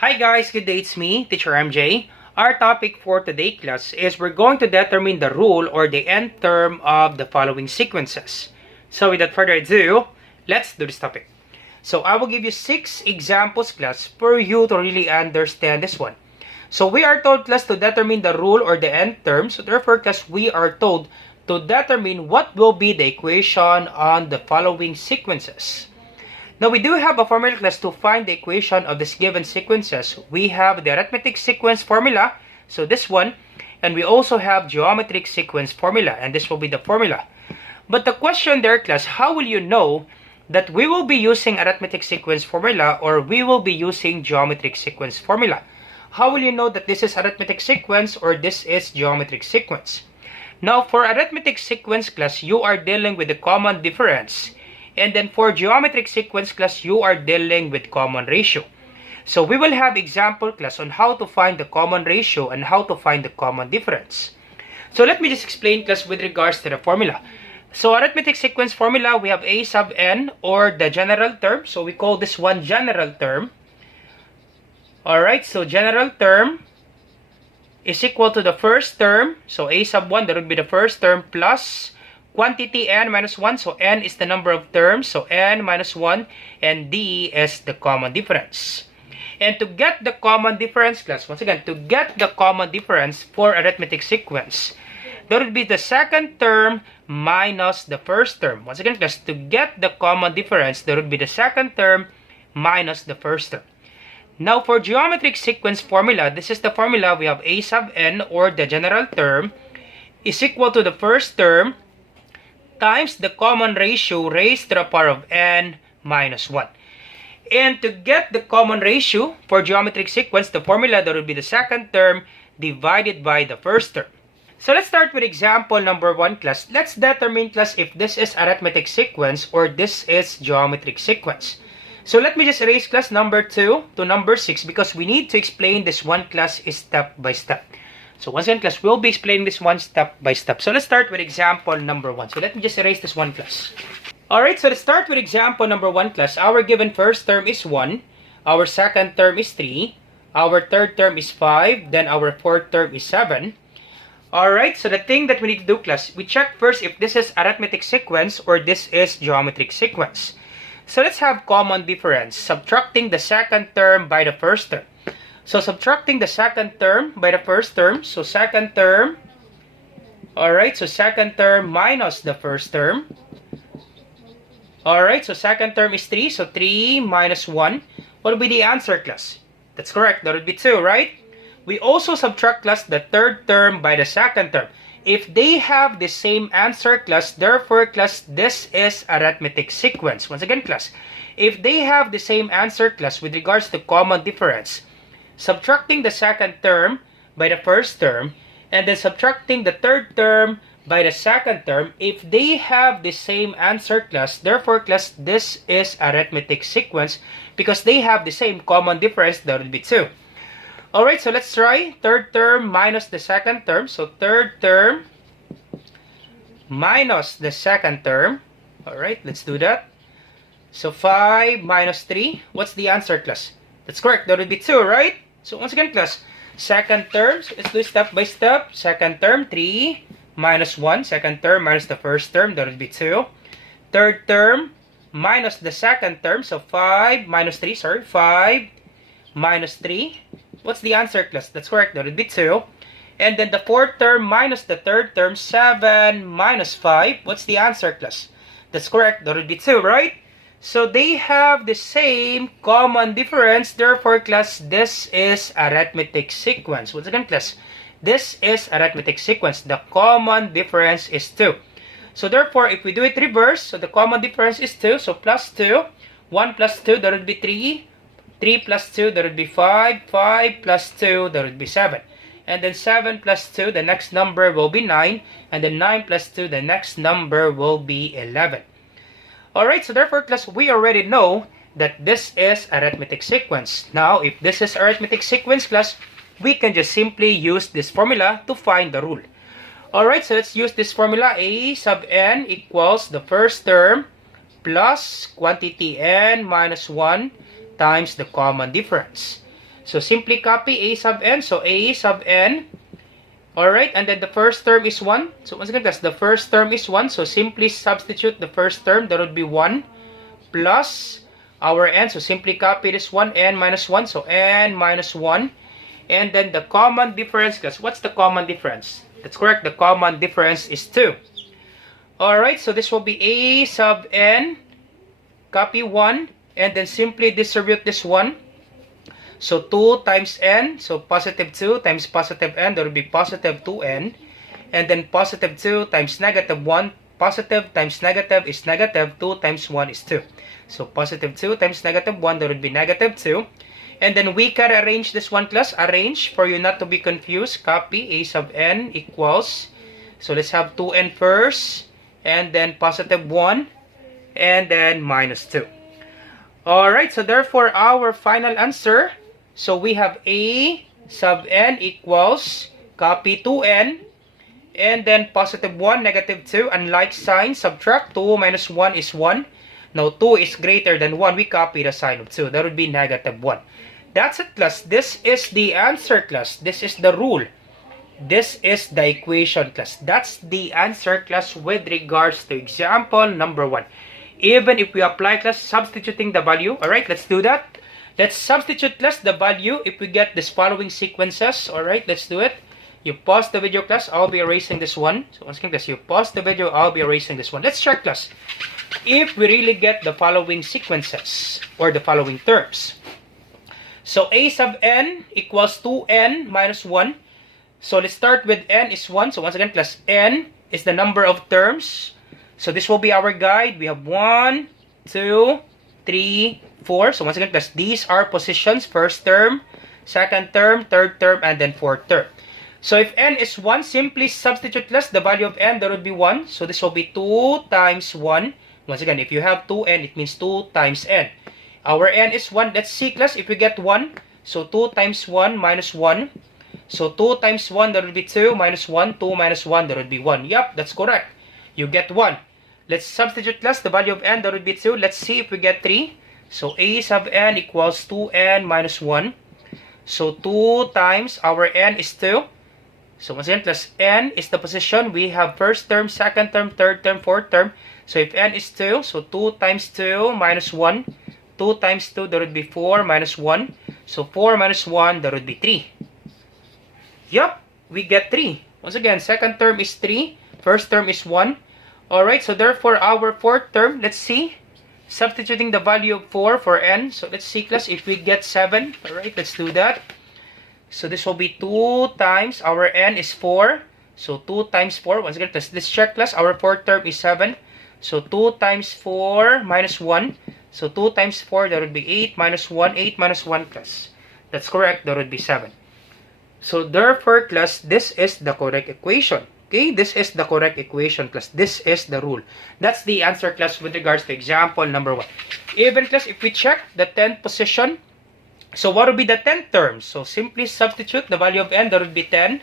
Hi guys, good day, it's me, Teacher MJ. Our topic for today class is we're going to determine the rule or the end term of the following sequences. So without further ado, let's do this topic. So I will give you 6 examples class for you to really understand this one. So we are told class to determine the rule or the end term. So therefore class we are told to determine what will be the equation on the following sequences. Now, we do have a formula class to find the equation of this given sequences. We have the arithmetic sequence formula, so this one, and we also have geometric sequence formula, and this will be the formula. But the question there, class, how will you know that we will be using arithmetic sequence formula or we will be using geometric sequence formula? How will you know that this is arithmetic sequence or this is geometric sequence? Now, for arithmetic sequence class, you are dealing with the common difference. And then for geometric sequence class, you are dealing with common ratio. So we will have example class on how to find the common ratio and how to find the common difference. So let me just explain class with regards to the formula. So arithmetic sequence formula, we have a sub n or the general term. So we call this one general term. Alright, so general term is equal to the first term. So a sub 1, that would be the first term plus quantity n minus 1, so n is the number of terms, so n minus 1, and d is the common difference. And to get the common difference, class, once again, to get the common difference for arithmetic sequence, that would be the second term minus the first term. Once again, class, to get the common difference, that would be the second term minus the first term. Now, for geometric sequence formula, this is the formula. We have a sub n, or the general term, is equal to the first term times the common ratio raised to the power of n minus 1. And to get the common ratio for geometric sequence, the formula, that would be the second term divided by the first term. So let's start with example number 1 class. Let's determine class if this is arithmetic sequence or this is geometric sequence. So let me just erase class number 2 to number 6 because we need to explain this one class step by step. So once again, class, we'll be explaining this one step by step. So let's start with example number 1. So let me just erase this one class. Alright, so let's start with example number 1 class. Our given first term is 1. Our second term is 3. Our third term is 5. Then our fourth term is 7. Alright, so the thing that we need to do, class, we check first if this is arithmetic sequence or this is geometric sequence. So let's have common difference, subtracting the second term by the first term. So subtracting the second term by the first term, so second term, alright, so second term minus the first term. Alright, so second term is 3, so 3 minus 1. What would be the answer, class? That's correct, that would be 2, right? We also subtract, class, the third term by the second term. If they have the same answer, class, therefore, class, this is arithmetic sequence. Once again, class, if they have the same answer, class, with regards to common difference, subtracting the second term by the first term, and then subtracting the third term by the second term, if they have the same answer, class, therefore, class, this is arithmetic sequence because they have the same common difference, that would be 2. Alright, so let's try third term minus the second term. So third term minus the second term. Alright, let's do that. So 5 minus 3. What's the answer, class? That's correct, that would be 2, right? So once again, class, second term, so let's do step by step. Second term, 3 minus 1. Second term minus the first term, that would be 2. Third term minus the second term, so 5 minus 3, sorry, 5 minus 3. What's the answer, class? That's correct, that would be 2. And then the fourth term minus the third term, 7 minus 5. What's the answer, class? That's correct, that would be 2, right? So they have the same common difference. Therefore, class, this is arithmetic sequence. Once again, class, this is arithmetic sequence. The common difference is 2. So therefore, if we do it reverse, so the common difference is 2. So plus 2. 1 plus 2, that would be 3. 3 plus 2, that would be 5. 5 plus 2, that would be 7. And then 7 plus 2, the next number will be 9. And then 9 plus 2, the next number will be 11. Alright, so therefore, class, we already know that this is arithmetic sequence. Now, if this is arithmetic sequence, class, we can just simply use this formula to find the rule. Alright, so let's use this formula. A sub n equals the first term plus quantity n minus 1 times the common difference. So simply copy a sub n. So a sub n. Alright, and then the first term is 1. So once again, that's the first term is 1. So simply substitute the first term. That would be 1 plus our n. So simply copy this one, n minus 1. So n minus 1. And then the common difference, guys, what's the common difference? That's correct. The common difference is 2. Alright, so this will be a sub n. Copy 1. And then simply distribute this 1. So 2 times n. So positive 2 times positive n. That will be positive 2n. And then positive 2 times negative 1. Positive times negative is negative. 2 times 1 is 2. So positive 2 times negative 1. That would be negative 2. And then we can arrange this one, class. Arrange for you not to be confused. Copy a sub n equals. So let's have 2n first. And then positive 1. And then minus 2. Alright, so therefore our final answer. So we have a sub n equals. Copy 2n. And then positive 1, negative 2. Unlike sign, subtract 2 minus 1 is 1. Now 2 is greater than 1. We copy the sign of 2. That would be negative 1. That's it, class. This is the answer, class. This is the rule. This is the equation, class. That's the answer, class, with regards to example number 1. Even if we apply, class, substituting the value. Alright, let's do that. Let's substitute, class, the value if we get this following sequences. Alright, let's do it. You pause the video, class. I'll be erasing this one. So once again, class, you pause the video. I'll be erasing this one. Let's check, class, if we really get the following sequences or the following terms. So a sub n equals 2n minus 1. So let's start with n is 1. So once again, class, n is the number of terms. So this will be our guide. We have 1, 2, 3, 4. So once again, class, these are positions. First term, second term, third term, and then fourth term. So if n is 1, simply substitute, class, the value of n. That would be 1. So this will be 2 times 1. Once again, if you have 2n, it means 2 times n. Our n is 1. Let's see, class, if we get 1. So 2 times 1 minus 1. So 2 times 1, that would be 2 minus 1. 2 minus 1, that would be 1. Yup, that's correct. You get 1. Let's substitute, class, the value of n. That would be 2. Let's see if we get 3. So a sub n equals 2n minus 1. So 2 times our n is 2. So once again, class, n is the position. We have first term, second term, third term, fourth term. So if n is 2, so 2 times 2 minus 1. 2 times 2, that would be 4 minus 1. So 4 minus 1, that would be 3. Yup, we get 3. Once again, second term is 3. First term is 1. Alright, so therefore our fourth term, let's see. Substituting the value of 4 for n. So let's see, class, if we get 7. Alright, let's do that. So this will be 2 times our n is 4. So 2 times 4. Once again, let's check, class. Our fourth term is 7. So 2 times 4 minus 1. So 2 times 4, that would be 8 minus 1. 8 minus 1, class. That's correct. That would be 7. So therefore, class, this is the correct equation. Okay, this is the correct equation, class. This is the rule. That's the answer, class, with regards to example number 1. Even, class, if we check the 10th position, so what would be the 10th term? So simply substitute the value of n. That would be 10.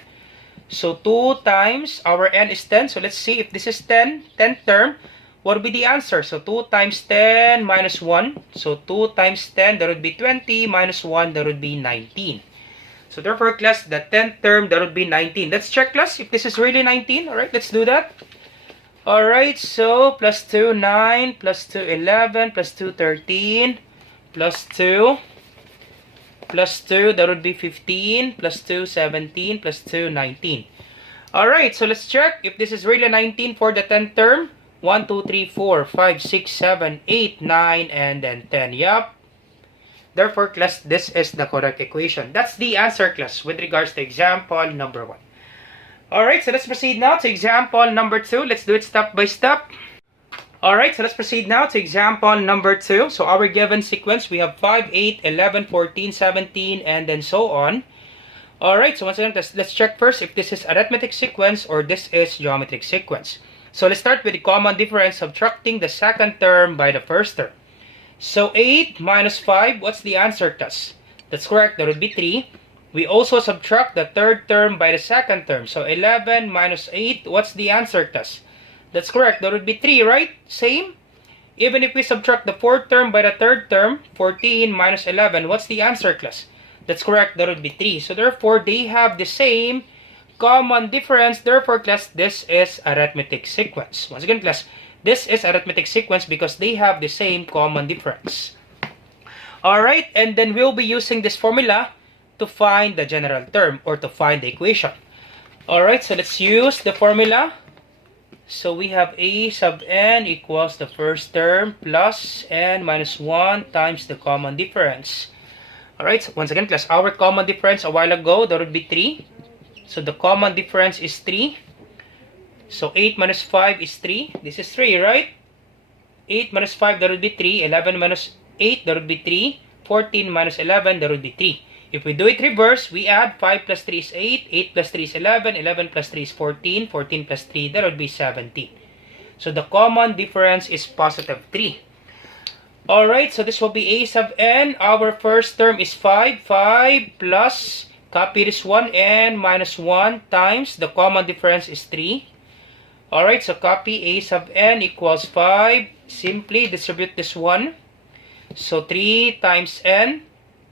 So 2 times our n is 10. So let's see if this is 10. 10th term. What would be the answer? So 2 times 10 minus 1. So 2 times 10, that would be 20. Minus 1, that would be 19. So therefore, class, the 10th term, that would be 19. Let's check, class, if this is really 19. Alright, let's do that. Alright, so plus 2, 9. Plus 2, 11. Plus 2, 13. Plus 2. Plus 2, that would be 15. Plus 2, 17. Plus 2, 19. Alright, so let's check if this is really 19 for the 10th term. 1, 2, 3, 4, 5, 6, 7, 8, 9, and then 10. Yup. Therefore, class, this is the correct equation. That's the answer, class, with regards to example number 1. Alright, so let's proceed now to example number 2. Let's do it step by step. Alright, so let's proceed now to example number 2. So our given sequence, we have 5, 8, 11, 14, 17, and then so on. Alright, so once again, let's check first if this is arithmetic sequence or this is geometric sequence. So let's start with the common difference, subtracting the second term by the first term. So 8 minus 5, what's the answer, class? That's correct, that would be 3. We also subtract the third term by the second term. So 11 minus 8, what's the answer, class? That's correct, that would be 3, right? Same. Even if we subtract the fourth term by the third term, 14 minus 11, what's the answer, class? That's correct. That would be 3. So therefore, they have the same common difference. Therefore, class, this is arithmetic sequence. Once again, class, this is arithmetic sequence because they have the same common difference. Alright, and then we'll be using this formula to find the general term or to find the equation. Alright, so let's use the formula. So we have a sub n equals the first term plus n minus 1 times the common difference. Alright, so once again, class, our common difference a while ago, that would be 3. So the common difference is 3. So 8 minus 5 is 3. This is 3, right? 8 minus 5, that would be 3. 11 minus 8, that would be 3. 14 minus 11, that would be 3. If we do it reverse, we add 5 plus 3 is 8. 8 plus 3 is 11. 11 plus 3 is 14. 14 plus 3, that would be 17. So the common difference is positive 3. Alright, so this will be a sub n. Our first term is 5. 5 plus, copy this 1, n minus 1 times the common difference is 3. Alright, so copy a sub n equals 5. Simply distribute this 1. So 3 times n,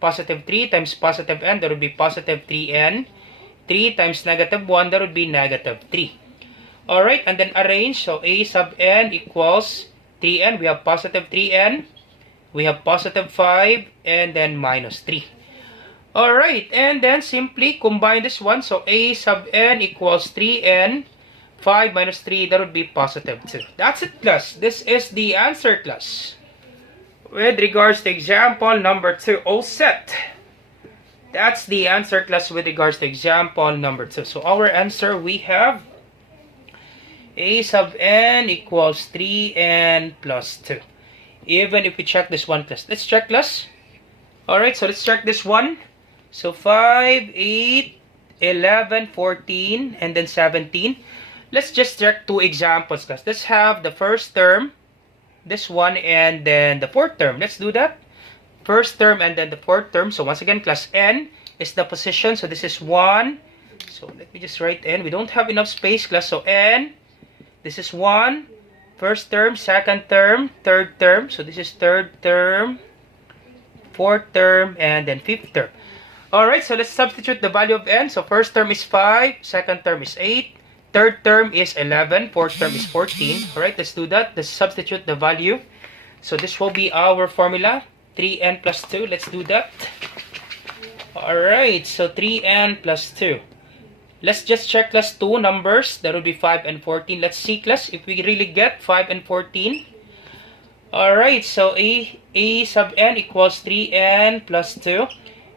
positive 3 times positive n, that would be positive 3n. 3 times negative 1, that would be negative 3. Alright, and then arrange. So a sub n equals 3n. We have positive 3n. We have positive 5 and then minus 3. Alright, and then simply combine this one. So a sub n equals 3n. 5 minus 3, that would be positive 2. That's it, class. This is the answer, class. With regards to example number 2, all set. That's the answer, class, with regards to example number 2. So our answer, we have a sub n equals 3n plus 2. Even if we check this one, class. Let's check, class. Alright, so let's check this one. So 5, 8, 11, 14, and then 17. Let's just check two examples, class. Let's have the first term, this one, and then the fourth term. Let's do that. First term and then the fourth term. So once again, class, n is the position. So this is 1. So let me just write n. We don't have enough space, class. So n, this is 1. First term, second term, third term. So this is third term, fourth term, and then fifth term. Alright, so let's substitute the value of n. So first term is 5, second term is 8, third term is 11, fourth term is 14. Alright, let's do that. Let's substitute the value. So this will be our formula, 3n plus 2. Let's do that. Alright, so 3n plus 2. Let's just check, class, two numbers. That would be 5 and 14. Let's see, class, if we really get 5 and 14. Alright, so a sub n equals 3n plus 2.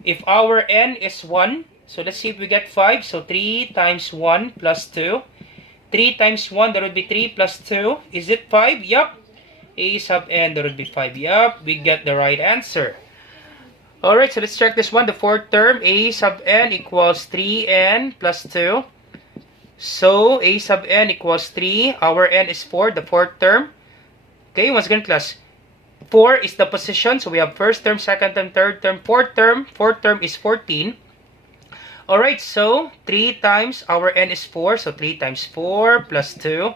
If our n is 1, so let's see if we get 5. So 3 times 1 plus 2. 3 times 1, that would be 3 plus 2. Is it 5? Yup. A sub n, that would be 5. Yup, we get the right answer. Alright, so let's check this one. The fourth term, a sub n equals 3n plus 2. So a sub n equals 3. Our n is 4, the fourth term. Okay, once again, class. 4 is the position. So we have first term, second term, third term, fourth term. Fourth term is 14. Alright, so 3 times our n is 4. So 3 times 4 plus 2.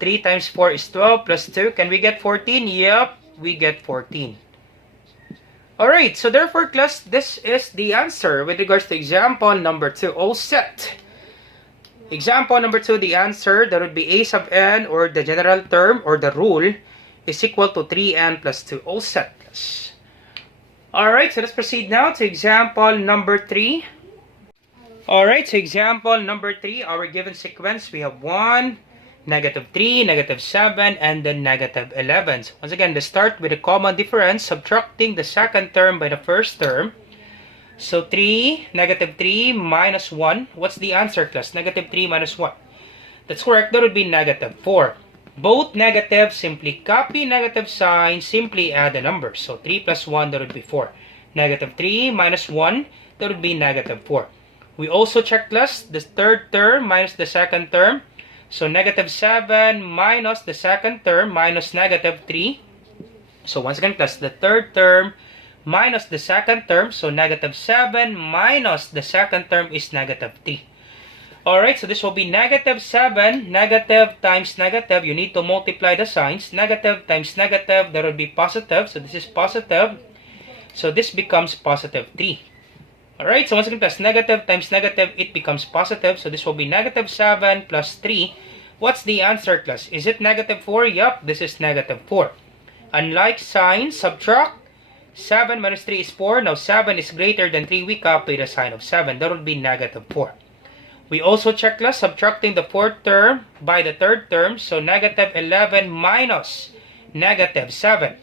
3 times 4 is 12 plus 2. Can we get 14? Yep, we get 14. Alright, so therefore, class, this is the answer with regards to example number 2. All set. Example number 2, the answer, that would be a sub n, or the general term or the rule, is equal to 3n plus 2. All set, class. Alright, so let's proceed now to example number 3. Alright, so example number 3, our given sequence, we have 1, negative 3, negative 7, and then negative 11. So once again, let's start with a common difference, subtracting the second term by the first term. So 3, negative 3 minus 1. What's the answer, class? Negative 3 minus 1. That's correct. That would be negative 4. Both negative, simply copy negative sign, simply add the numbers. So 3 plus 1, that would be 4. Negative 3 minus 1, that would be negative 4. We also check, class, the third term minus the second term. So negative 7 minus the second term minus negative 3. So once again, class, the third term minus the second term. So negative 7 minus the second term is negative 3. Alright, so this will be negative 7. Negative times negative, you need to multiply the signs. Negative times negative, that would be positive. So this is positive. So this becomes positive 3. Alright, so once again, plus negative times negative, it becomes positive. So this will be negative 7 plus 3. What's the answer, class? Is it negative 4? Yup, this is negative 4. Unlike sign, subtract. 7 minus 3 is 4. Now 7 is greater than 3. We copy the sign of 7. That would be negative 4. We also check, class, subtracting the fourth term by the third term. So negative 11 minus negative 7.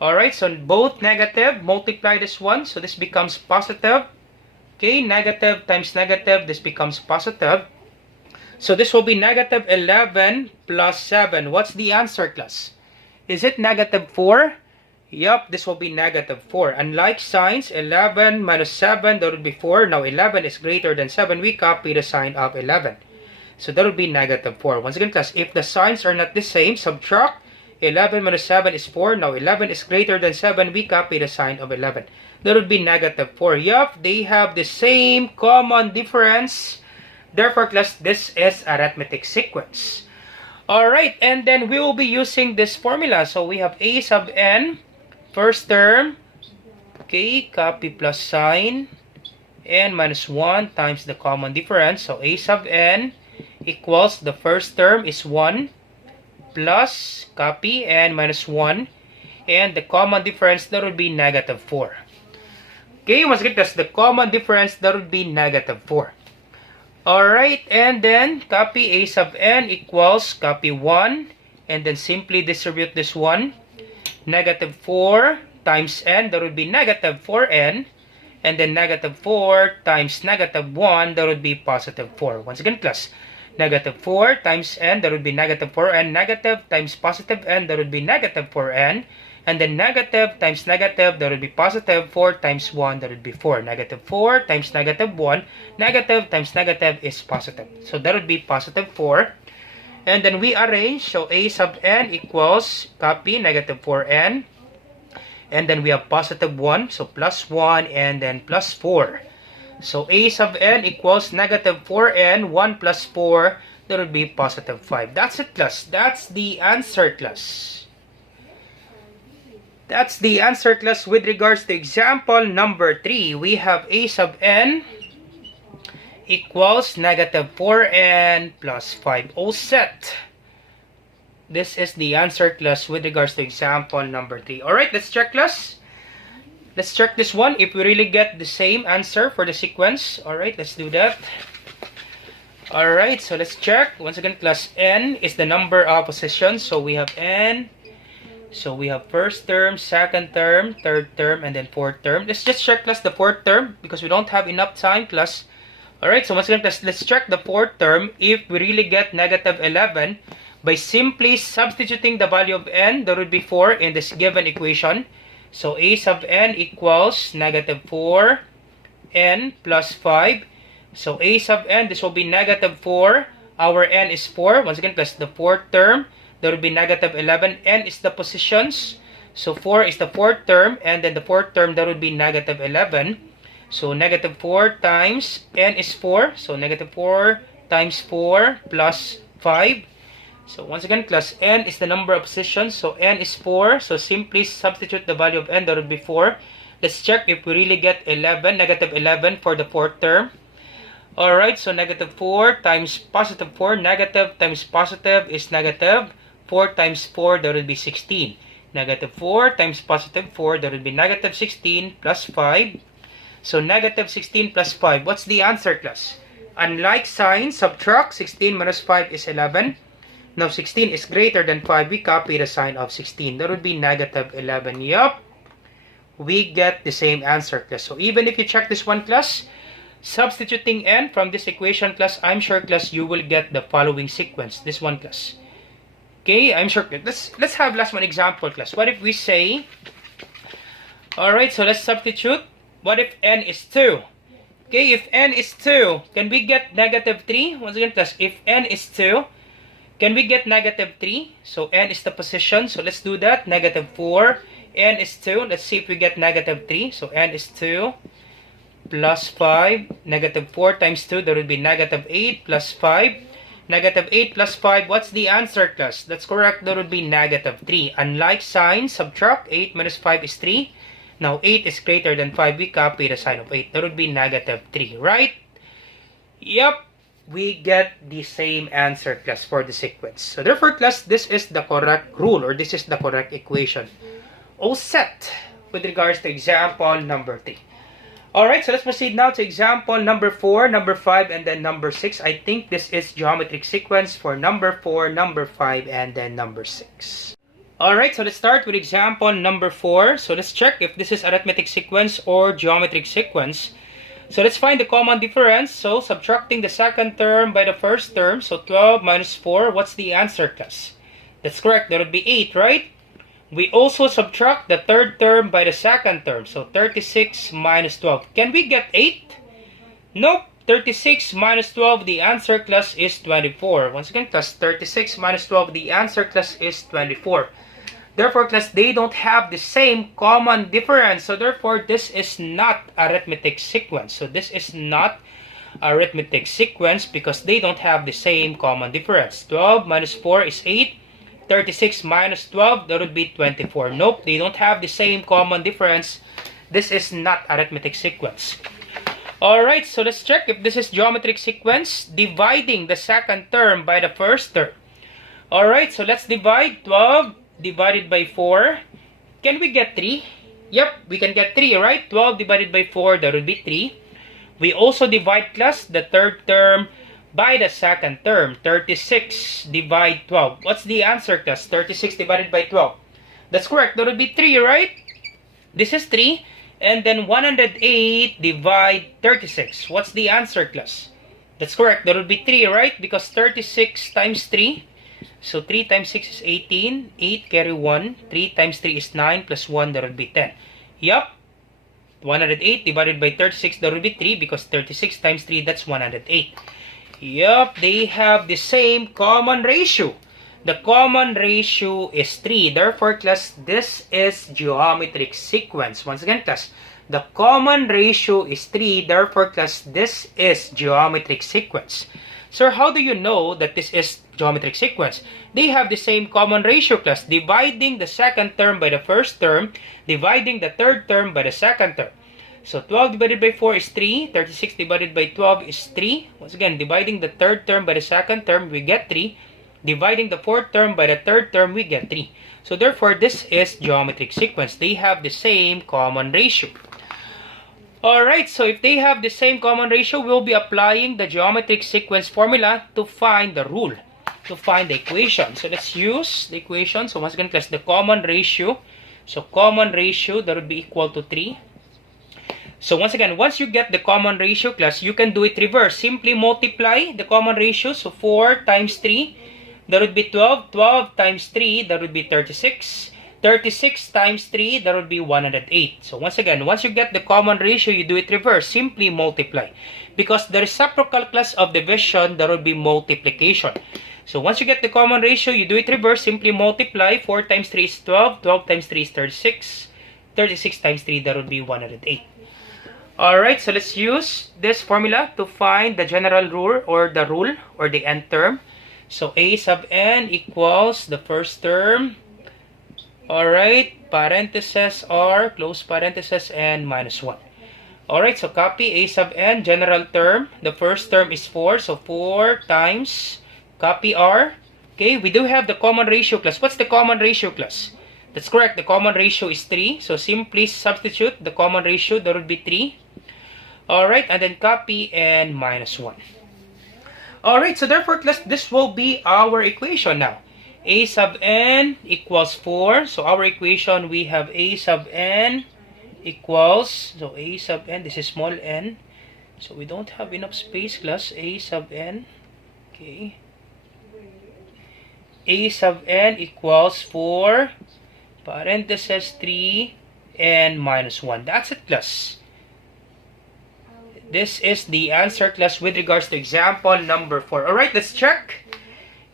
Alright, so both negative, multiply this one, so this becomes positive. Okay, negative times negative, this becomes positive. So this will be negative 11 plus 7. What's the answer, class? Is it negative 4? Yup, this will be negative 4. Unlike signs, 11 minus 7, that would be 4. Now 11 is greater than 7. We copy the sign of 11. So that would be negative 4. Once again, class, if the signs are not the same, subtract. 11 minus 7 is 4. Now 11 is greater than 7. We copy the sign of 11. That would be negative 4. Yup, they have the same common difference. Therefore, class, this is arithmetic sequence. Alright, and then we will be using this formula. So we have a sub n, first term, okay, copy plus sign, n minus 1 times the common difference. So a sub n equals, the first term is 1, plus, copy, n minus 1, and the common difference, that would be negative 4. Okay, once again, that's the common difference, that would be negative 4. Alright, and then copy a sub n equals, copy 1, and then simply distribute this one. Negative 4 times n, that would be negative 4n, and then negative 4 times negative 1, that would be positive 4. Once again, class, negative 4 times n, that would be negative 4n, negative times positive n, that would be negative 4n, and then negative times negative, that would be positive 4 times 1, that would be 4. Negative 4 times negative 1, negative times negative is positive. So that would be positive 4. And then we arrange, so a sub n equals, copy, negative 4n, and then we have positive 1, so plus 1, and then plus 4. So a sub n equals negative 4n, 1 plus 4, that would be positive 5. That's it, class. That's the answer, class. That's the answer, class, with regards to example number 3. We have a sub n equals negative 4n plus 5. All set. This is the answer, class, with regards to example number 3. Alright, let's check, class. Let's check this one if we really get the same answer for the sequence. Alright, let's do that. Alright, so let's check. Once again, class, n is the number of positions. So we have n. So we have first term, second term, third term, and then fourth term. Let's just check, class, the fourth term because we don't have enough time, class. Alright, so once again, class, let's check the fourth term if we really get negative 11 by simply substituting the value of n, that would be 4, in this given equation. So a sub n equals negative 4n plus 5. So a sub n, this will be negative 4. Our n is 4. Once again, plus the fourth term, that would be negative 11. N is the positions. So 4 is the fourth term. And then the fourth term, that would be negative 11. So negative 4 times n is 4. So negative 4 times 4 plus 5. So once again, class, n is the number of positions. So n is 4. So simply substitute the value of n, that would be 4. Let's check if we really get 11, negative 11 for the fourth term. Alright, so negative 4 times positive 4. Negative times positive is negative. 4 times 4, that would be 16. Negative 4 times positive 4, that would be negative 16 plus 5. So negative 16 plus 5. What's the answer, class? Unlike sign, subtract. 16 minus 5 is 11. Now 16 is greater than 5. We copy the sign of 16. That would be negative 11. Yup. We get the same answer, class. So even if you check this one, class, substituting n from this equation, class, I'm sure, class, you will get the following sequence. This one, class. Okay, I'm sure. Let's have last one example, class. What if we say, alright, so let's substitute. What if n is 2? Okay, if n is 2, can we get negative 3? Once again, class, if n is 2, can we get negative 3? So n is the position. So let's do that. Negative 4. N is 2. Let's see if we get negative 3. So n is 2 plus 5. Negative 4 times 2, that would be negative 8 plus 5. Negative 8 plus 5. What's the answer, class? That's correct. That would be negative 3. Unlike sign, subtract. 8 minus 5 is 3. Now 8 is greater than 5. We copy the sign of 8. That would be negative 3, right? Yep. We get the same answer, class, for the sequence. So therefore, class, this is the correct rule, or this is the correct equation. All set with regards to example number 3. Alright, so let's proceed now to example number 4, number 5, and then number 6. I think this is geometric sequence for number 4, number 5, and then number 6. Alright, so let's start with example number 4. So let's check if this is arithmetic sequence or geometric sequence. So let's find the common difference. So subtracting the second term by the first term. So 12 minus 4. What's the answer, class? That's correct. That would be 8, right? We also subtract the third term by the second term. So 36 minus 12. Can we get 8? Nope. 36 minus 12. The answer, class, is 24. Once again, class, 36 minus 12. The answer, class, is 24. Therefore, class, they don't have the same common difference. So therefore, this is not arithmetic sequence. So this is not arithmetic sequence because they don't have the same common difference. 12 minus 4 is 8. 36 minus 12, that would be 24. Nope, they don't have the same common difference. This is not arithmetic sequence. Alright, so let's check if this is geometric sequence. Dividing the second term by the first term. Alright, so let's divide 12 divided by 4. Can we get 3? Yep, we can get 3, right? 12 divided by 4, that would be 3. We also divide, class, the third term by the second term. 36 divide 12. What's the answer, class? 36 divided by 12. That's correct. That would be 3, right? This is 3. And then 108 divide 36. What's the answer, class? That's correct. That would be 3, right? Because 36 times 3. So 3 times 6 is 18. 8 carry 1. 3 times 3 is 9 plus 1. That would be 10. Yup. 108 divided by 36. That would be 3 because 36 times 3, that's 108. Yup, they have the same common ratio. The common ratio is 3. Therefore, class, this is geometric sequence. Once again, class, the common ratio is 3. Therefore, class, this is geometric sequence. Sir, how do you know that this is geometric sequence? They have the same common ratio, class. Dividing the second term by the first term, dividing the third term by the second term. So 12 divided by 4 is 3. 36 divided by 12 is 3. Once again, dividing the third term by the second term, we get 3. Dividing the fourth term by the third term, we get 3. So therefore, this is geometric sequence. They have the same common ratio. Alright, so if they have the same common ratio, we'll be applying the geometric sequence formula to find the rule, to find the equation. So let's use the equation. So once again, class, the common ratio. So common ratio, that would be equal to 3. So once again, once you get the common ratio, class, you can do it reverse. Simply multiply the common ratio. So 4 times 3, that would be 12. 12 times 3, that would be 36. 36 times 3, that would be 108. So once again, once you get the common ratio, you do it reverse. Simply multiply. Because the reciprocal, class, of division, that would be multiplication. So once you get the common ratio, you do it reverse. Simply multiply. 4 times 3 is 12. 12 times 3 is 36. 36 times 3, that would be 108. Alright, so let's use this formula to find the general rule or the nth term. So a sub n equals the first term. Alright, parentheses r, close parentheses, and minus 1. Alright, so copy a sub n, general term. The first term is 4, so 4 times, copy r. Okay, we do have the common ratio, class. What's the common ratio, class? That's correct, the common ratio is 3. So simply substitute the common ratio, that would be 3. Alright, and then copy and minus 1. Alright, so therefore, class, this will be our equation now. A sub n equals 4. So our equation, we have a sub n equals, so a sub n, this is small n. So we don't have enough space, class. A sub n, okay. A sub n equals 4, parentheses 3, and minus 1. That's it, class. This is the answer, class, with regards to example number 4. Alright, let's check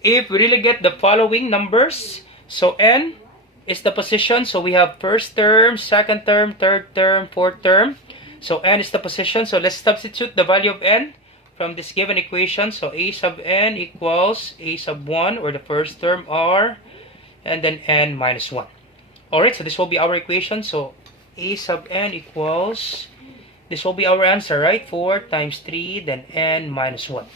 if we really get the following numbers. So n is the position. So we have first term, second term, third term, fourth term. So n is the position. So let's substitute the value of n from this given equation. So a sub n equals a sub 1, or the first term r, and then n minus 1. Alright, so this will be our equation. So a sub n equals, this will be our answer, right? 4 times 3, then n minus 1.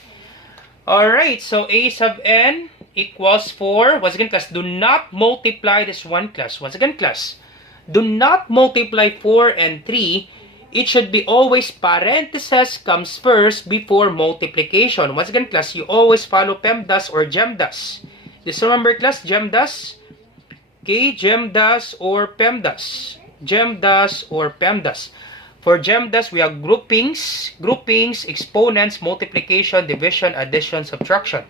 Alright, so a sub n equals 4. Once again, class, do not multiply this one, class. Once again, class, do not multiply 4 and 3. It should be always parentheses comes first before multiplication. Once again, class, you always follow PEMDAS or GEMDAS. Just remember, class, GEMDAS. Okay, GEMDAS or PEMDAS. GEMDAS or PEMDAS. For GEMDAS, we have groupings, exponents, multiplication, division, addition, subtraction.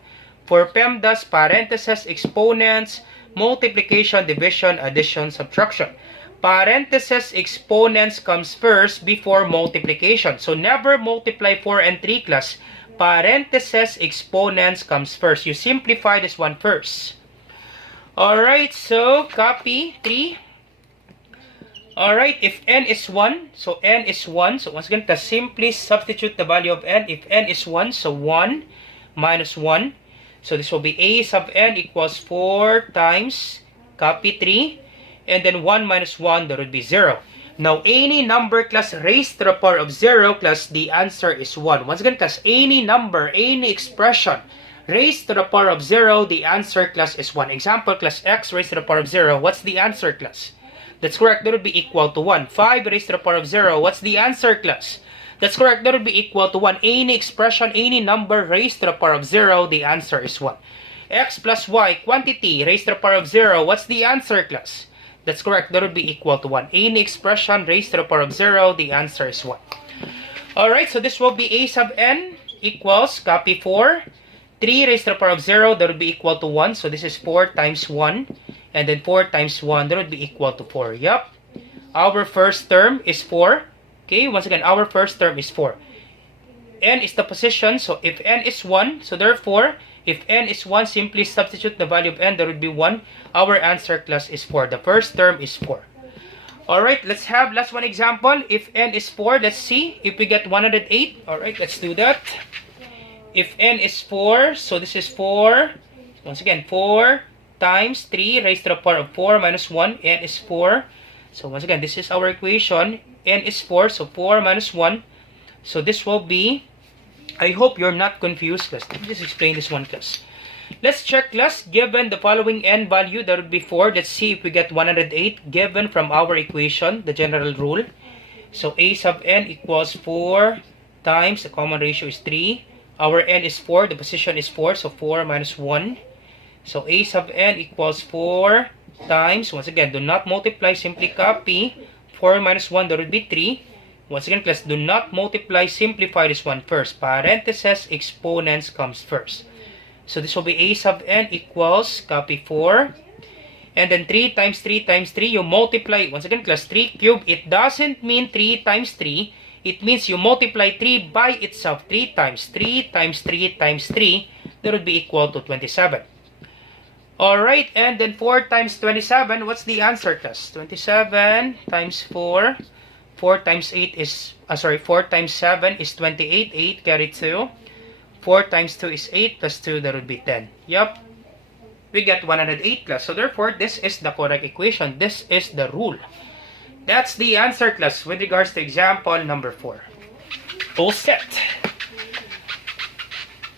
For PEMDAS, parentheses, exponents, multiplication, division, addition, subtraction. Parentheses, exponents comes first before multiplication. So never multiply 4 and 3, class. Parentheses, exponents comes first. You simplify this one first. Alright, so copy 3. Alright, if n is 1, so n is 1. So once again, simply substitute the value of n. If n is 1, so 1 minus 1. So this will be a sub n equals 4 times, copy 3. And then 1 minus 1, that would be 0. Now, any number, class, raised to the power of 0, class, the answer is 1. Once again, class, any number, any expression raised to the power of 0, the answer, class, is 1. Example, class, x raised to the power of 0. What's the answer, class? That's correct. That would be equal to 1. 5 raised to the power of 0. What's the answer, class? That's correct. That would be equal to 1. Any expression, any number raised to the power of 0, the answer is 1. X plus y, quantity raised to the power of 0. What's the answer, class? That's correct. That would be equal to 1. Any expression raised to the power of 0, the answer is 1. Alright, so this will be a sub n equals, copy 4. 3 raised to the power of 0, that would be equal to 1. So this is 4 times 1. And then 4 times 1, that would be equal to 4. Yup. Our first term is 4. Okay, once again, our first term is 4. N is the position. So if n is 1, so therefore, if n is 1, simply substitute the value of n, that would be 1. Our answer, class, is 4. The first term is 4. Alright, let's have last one example. If n is 4, let's see if we get 108. Alright, let's do that. If n is 4, so this is 4. Once again, 4 times 3 raised to the power of 4 minus 1. N is 4. So once again, this is our equation. N is 4, so 4 minus 1. So this will be, I hope you're not confused, class. Let me just explain this one, class. Let's check, class. Given the following n value, that would be 4. Let's see if we get 108 given from our equation, the general rule. So a sub n equals 4 times, the common ratio is 3. Our n is 4, the position is 4, so 4 minus 1. So a sub n equals 4 times, once again, do not multiply, simply copy. 4 minus 1, that would be 3. Once again, class, do not multiply, simplify this one first. Parentheses, exponents comes first. So this will be a sub n equals, copy 4. And then 3 times 3 times 3, you multiply. Once again, class, 3 cubed, it doesn't mean 3 times 3. It means you multiply 3 by itself. 3 times 3 times 3 times 3, that would be equal to 27. Alright, and then 4 times 27, what's the answer, class? 27 times 4. 4 times 8 is, 4 times 7 is 28. 8 carry 2. 4 times 2 is 8 plus 2, that would be 10. Yup. We get 108, class. So therefore, this is the correct equation. This is the rule. That's the answer, class, with regards to example number 4. All set.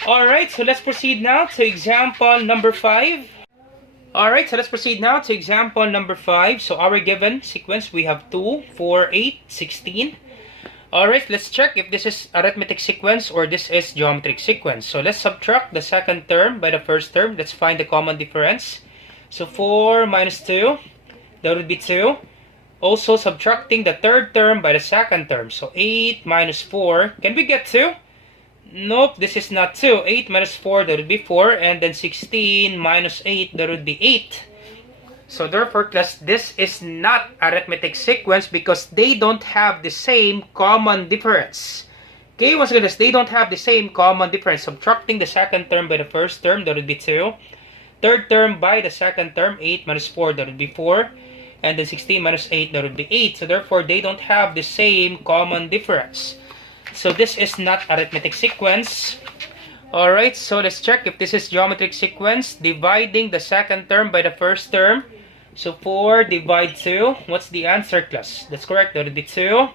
Alright, so let's proceed now to example number 5. Alright, so let's proceed now to example number 5. So our given sequence, we have 2, 4, 8, 16. Alright, let's check if this is arithmetic sequence or this is geometric sequence. So let's subtract the second term by the first term. Let's find the common difference. So 4 minus 2, that would be 2. Also subtracting the third term by the second term. So 8 minus 4, can we get 2? Nope, this is not 2. 8 minus 4, that would be 4. And then 16 minus 8, that would be 8. So therefore, class, this is not arithmetic sequence because they don't have the same common difference. Okay, once again, they don't have the same common difference. Subtracting the second term by the first term, that would be 2. Third term by the second term, 8 minus 4, that would be 4. And then 16 minus 8, that would be 8. So therefore, they don't have the same common difference. So this is not arithmetic sequence. Alright, so let's check if this is geometric sequence. Dividing the second term by the first term. So 4 divide 2. What's the answer, class? That's correct. That would be 2.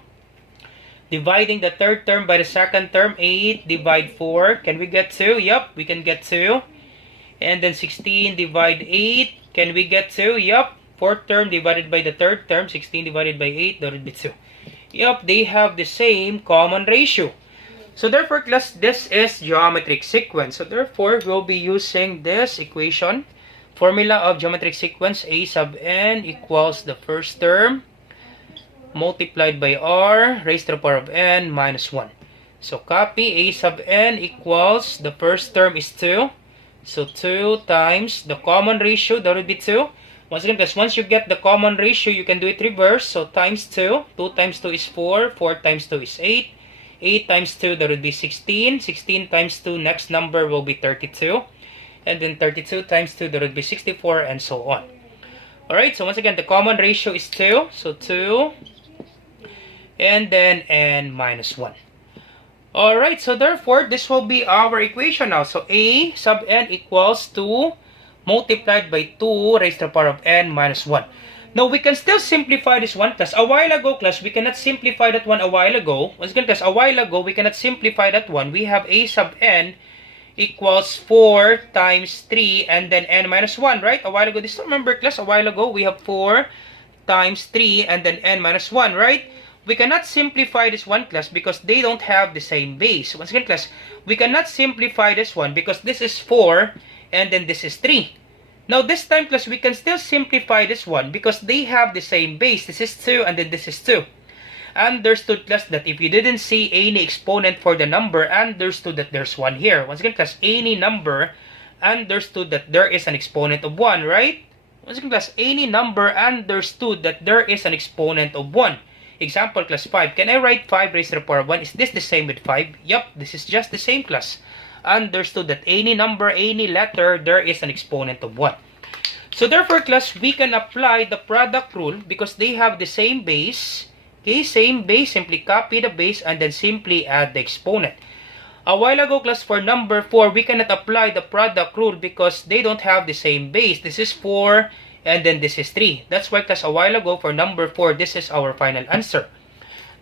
Dividing the third term by the second term, 8 divide 4. Can we get 2? Yup, we can get 2. And then 16 divide 8. Can we get 2? Yup. Fourth term divided by the third term, 16 divided by 8, that would be 2. Yup, they have the same common ratio. So therefore, class, this is geometric sequence. So therefore, we'll be using this equation. Formula of geometric sequence, a sub n equals the first term multiplied by r raised to the power of n minus 1. So copy, a sub n equals, the first term is 2. So 2 times the common ratio, that would be 2. Once again, guys, once you get the common ratio, you can do it reverse. So times 2. 2 times 2 is 4. 4 times 2 is 8. 8 times 2, that would be 16. 16 times 2, next number will be 32. And then 32 times 2, that would be 64, and so on. Alright, so once again, the common ratio is 2. So 2. And then n minus 1. Alright, so therefore, this will be our equation now. So a sub n equals 2 multiplied by 2 raised to the power of n minus 1. Now, we can still simplify this one, class. A while ago, class, we cannot simplify that one a while ago. Once again, class, a while ago, we cannot simplify that one. We have a sub n equals 4 times 3 and then n minus 1, right? A while ago, this remember, class, a while ago, we have 4 times 3 and then n minus 1, right? We cannot simplify this one, class, because they don't have the same base. Once again, class, we cannot simplify this one because this is 4 and then this is 3. Now, this time, class, we can still simplify this one because they have the same base. This is 2 and then this is 2. Understood, class, that if you didn't see any exponent for the number, understood that there's 1 here. Once again, class, any number, understood that there is an exponent of 1, right? Once again, class, any number, understood that there is an exponent of 1. Example, class, 5. Can I write 5 raised to the power of 1? Is this the same with 5? Yup, this is just the same, class. Understood that any number, any letter, there is an exponent of 1. So therefore, class, we can apply the product rule because they have the same base. Okay, same base, simply copy the base and then simply add the exponent. A while ago, class, for number 4, we cannot apply the product rule because they don't have the same base. This is 4 and then this is 3. That's why, class, a while ago for number 4, this is our final answer.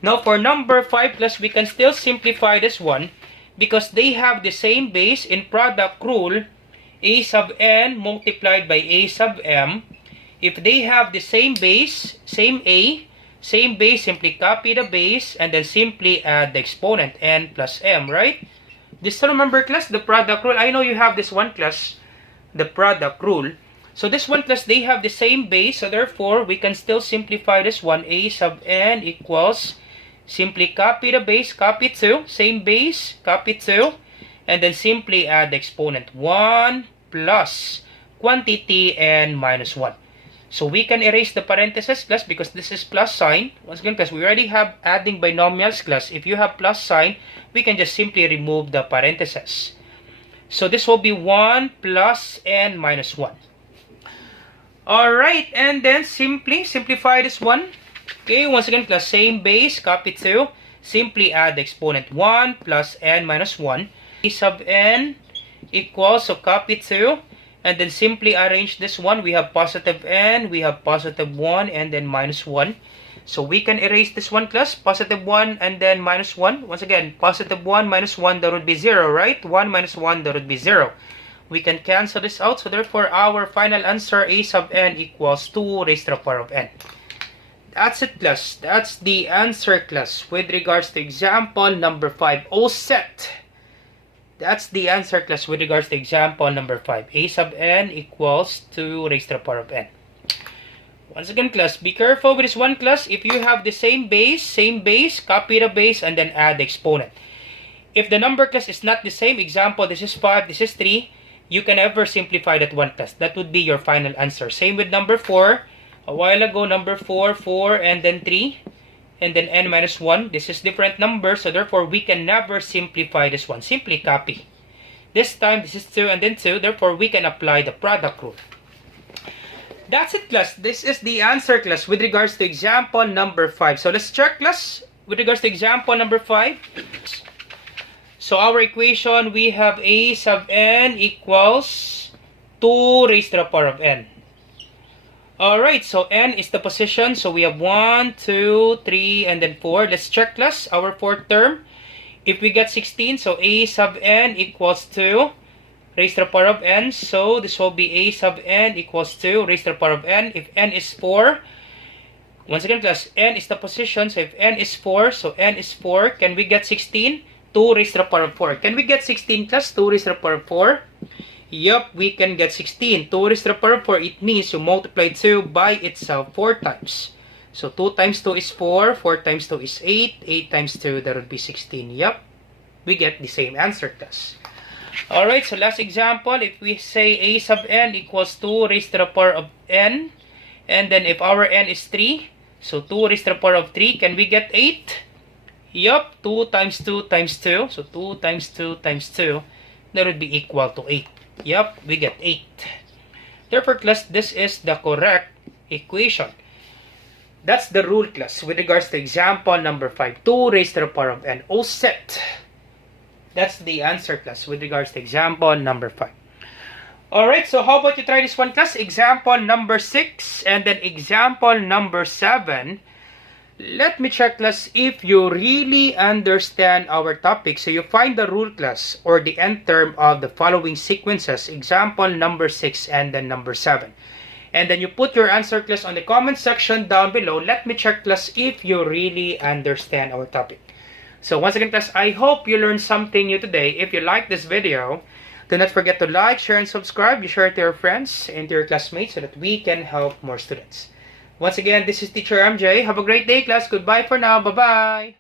Now, for number 5, class, we can still simplify this one because they have the same base. In product rule, a sub n multiplied by a sub m. If they have the same base, same base, simply copy the base and then simply add the exponent, n plus m, right? Just remember, class, the product rule. I know you have this one, class, the product rule. So this one, class, they have the same base. So therefore, we can still simplify this one. A sub n equals, simply copy the base, copy 2, same base, copy 2, and then simply add the exponent 1 plus quantity n minus 1. So we can erase the parentheses, class, because this is plus sign. Once again, class, we already have adding binomials, class. If you have plus sign, we can just simply remove the parentheses. So this will be 1 plus n minus 1. Alright, and then simply simplify this one. Okay, once again, class, same base, copy 2. Simply add the exponent 1 plus n minus 1. A sub n equals, so copy 2. And then simply arrange this one. We have positive n, we have positive 1, and then minus 1. So we can erase this one, class. Positive 1 and then minus 1. Once again, positive 1 minus 1, that would be 0, right? 1 minus 1, that would be 0. We can cancel this out. So therefore, our final answer, a sub n equals 2 raised to the power of n. That's it, class. That's the answer, class, with regards to example number 5. All set. That's the answer, class, with regards to example number 5. A sub n equals 2 raised to the power of n. Once again, class, be careful with this one, class. If you have the same base, copy the base and then add the exponent. If the number, class, is not the same, example, this is 5, this is 3, you can never simplify that one, class. That would be your final answer. Same with number 4. A while ago, number 4, 4, and then 3. And then n minus 1. This is different number, so therefore we can never simplify this one. Simply copy. This time, this is 2 and then 2. Therefore, we can apply the product rule. That's it, class. This is the answer, class, with regards to example number 5. So let's check, class, with regards to example number 5. So our equation, we have a sub n equals 2 raised to the power of n. Alright, so n is the position. So we have 1, 2, 3, and then 4. Let's check class our fourth term. If we get 16, so a sub n equals to raised to the power of n. So this will be a sub n equals to raised to the power of n. If n is 4, once again class, n is the position. So if n is 4, so n is 4. Can we get 16? 2 raised to the power of 4. Can we get 16 class? 2 raised to the power of 4. Yup, we can get 16. 2 raised to the power of 4, it means you multiply 2 by itself 4 times. So 2 times 2 is 4, 4 times 2 is 8, 8 times 2, that would be 16. Yup, we get the same answer, class. Alright, so last example, if we say a sub n equals 2 raised to the power of n, and then if our n is 3, so 2 raised to the power of 3, can we get 8? Yup, 2 times 2 times 2, so 2 times 2 times 2, that would be equal to 8. Yup, we get 8. Therefore, class, this is the correct equation. That's the rule, class, with regards to example number 5. 2 raised to the power of n. All set. That's the answer, class, with regards to example number 5. Alright, so how about you try this one, class? Example number 6 and then example number 7. Let me check, class, if you really understand our topic. So you find the rule, class, or the nth term of the following sequences. Example number 6 and then number 7. And then you put your answer, class, on the comment section down below. Let me check, class, if you really understand our topic. So once again, class, I hope you learned something new today. If you like this video, do not forget to like, share, and subscribe. You share it to your friends and to your classmates so that we can help more students. Once again, this is Teacher MJ. Have a great day, class. Goodbye for now. Bye-bye.